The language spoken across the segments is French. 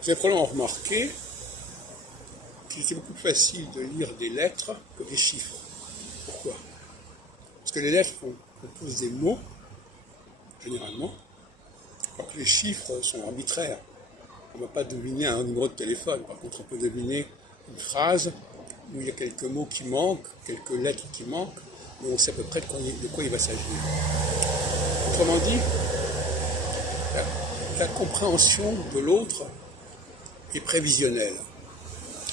Vous avez probablement remarqué qu'il était beaucoup plus facile de lire des lettres que des chiffres. Pourquoi? Parce que les lettres composent des mots, généralement, alors que les chiffres sont arbitraires. On ne va pas deviner un numéro de téléphone. Par contre, on peut deviner une phrase où il y a quelques mots qui manquent, quelques lettres qui manquent, mais on sait à peu près de quoi il va s'agir. Autrement dit, la compréhension de l'autre est prévisionnelle.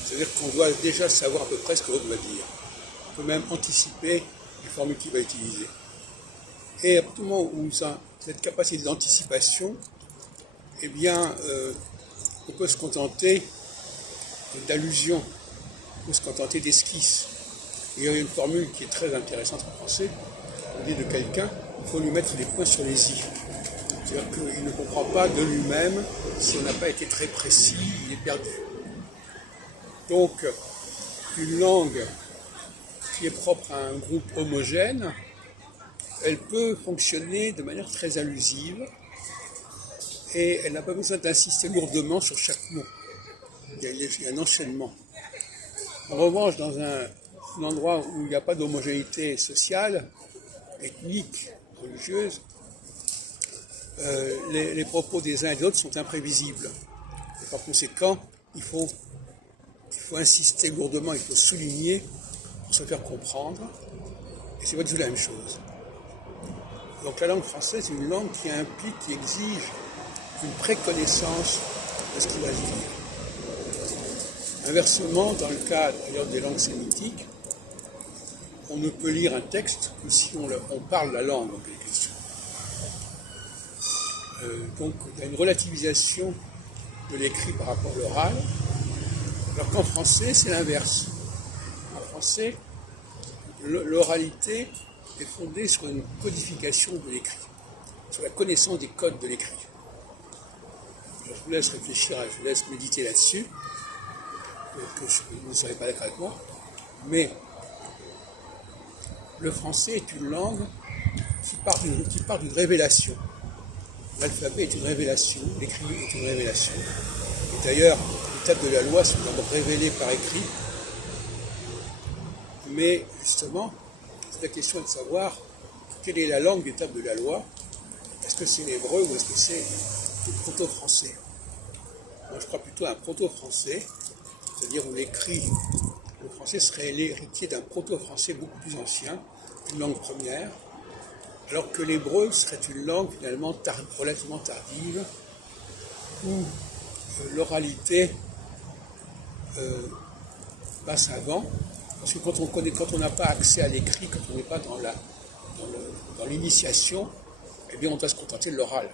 C'est-à-dire qu'on doit déjà savoir à peu près ce que l'autre va dire. On peut même anticiper les formules qu'il va utiliser. Et à partir du moment où cette capacité d'anticipation, eh bien, on peut se contenter d'allusions, on peut se contenter d'esquisses. Il y a une formule qui est très intéressante en français. On dit de quelqu'un, il faut lui mettre des points sur les i. C'est-à-dire qu'il ne comprend pas de lui-même, si on n'a pas été très précis, il est perdu. Donc, une langue qui est propre à un groupe homogène, elle peut fonctionner de manière très allusive et elle n'a pas besoin d'insister lourdement sur chaque mot. Il y a un enchaînement. En revanche, dans un endroit où il n'y a pas d'homogénéité sociale, ethnique, religieuse, les propos des uns et des autres sont imprévisibles. Et par conséquent, il faut insister lourdement, il faut souligner pour se faire comprendre. Et c'est pas du tout la même chose. Donc la langue française est une langue qui implique, qui exige une préconnaissance de ce qui va se dire. Inversement, dans le cas d'ailleurs des langues sémitiques, on ne peut lire un texte que si on parle la langue en quelque question. Donc il y a une relativisation de l'écrit par rapport à l'oral, alors qu'en français c'est l'inverse. En français, l'oralité est fondée sur une codification de l'écrit, sur la connaissance des codes de l'écrit. Je vous laisse réfléchir, je vous laisse méditer là-dessus, que vous ne serez pas d'accord avec moi, mais le français est une langue qui part d'une révélation. L'alphabet est une révélation, l'écrit est une révélation. Et d'ailleurs, les tables de la loi sont d'abord révélées par écrit. Mais justement, c'est la question de savoir quelle est la langue des tables de la loi. Est-ce que c'est l'hébreu ou est-ce que c'est le proto-français? Moi, je crois plutôt à un proto-français, c'est-à-dire où l'écrit, le français serait l'héritier d'un proto-français beaucoup plus ancien, une langue première, alors que l'hébreu serait une langue finalement relativement tardive, où l'oralité passe avant, parce que quand on n'a pas accès à l'écrit, quand on n'est pas dans l'initiation, eh bien on doit se contenter de l'oral.